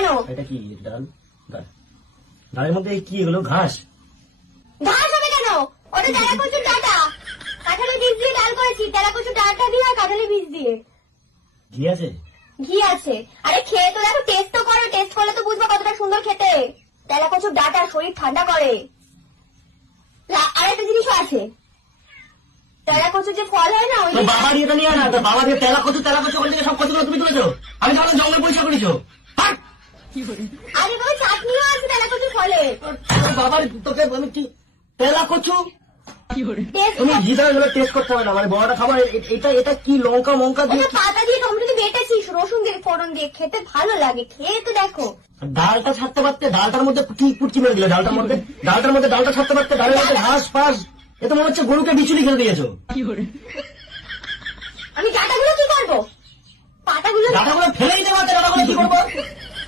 কেন? এটা কি ডাল? ডালের মধ্যে কি এগুলো? ঘাস? ঘাস হবে কেন? ওটা তেলা কচুর ডাটা, কাঁঠালের বীজ দিয়ে ডাল করেছি। তেলা কচুর ডাটা দিয়ে আর কাঁঠালের বীজ দিয়ে। ঘি আছে? ঘি আছে। আরে খেয়ে তো দেখো, টেস্ট তো করো, টেস্ট করলে তো বুঝবো কতটা সুন্দর খেতে। তেলা কচুর ডাটা শরীর ঠান্ডা করে। আর একটা জিনিসও আছে, তেলা কচুর যে ফল হয় না, ওই বাবা দিয়ে তো নিয়ে না, বাবা দিয়ে তেলা কচু ওখান থেকে সব কচুগুলো তুমি তুলেছো। আমি তাহলে জঙ্গল পরিষ্কার করেছো। আরে বাবা, চাটনিও আছে তেলা কচুর ফলে। বাবার তোকে আমি কি তেলা কচু? টেস্ট তুমি ঘিটা টেস্ট করতে হবে না, মানে বড়টা খাবার। এটা কি লঙ্কা মঙ্কা দিয়ে? পাতা দিয়ে টমেটো দিয়ে বেটেছিস, রসুন দিয়ে ফোড়ন দিয়ে, খেতে ভালো লাগে। খেয়ে তো দেখো। ডালটা ছাড়তে পারতে, ডালটার মধ্যে কি কুচকি মেরে দিলে? ডালটার মধ্যে ডালটা ছাড়তে পারতে, ডালের মধ্যে ঘাস ফাস। এ তো মনে হচ্ছে গরুকে বিচুলি খেতে দিয়েছো। আমি ডাটাগুলো কি করবো? পাতাগুলো ডাটাগুলো ফেলে দিতে পারতে, ডাটাগুলো কি করবো?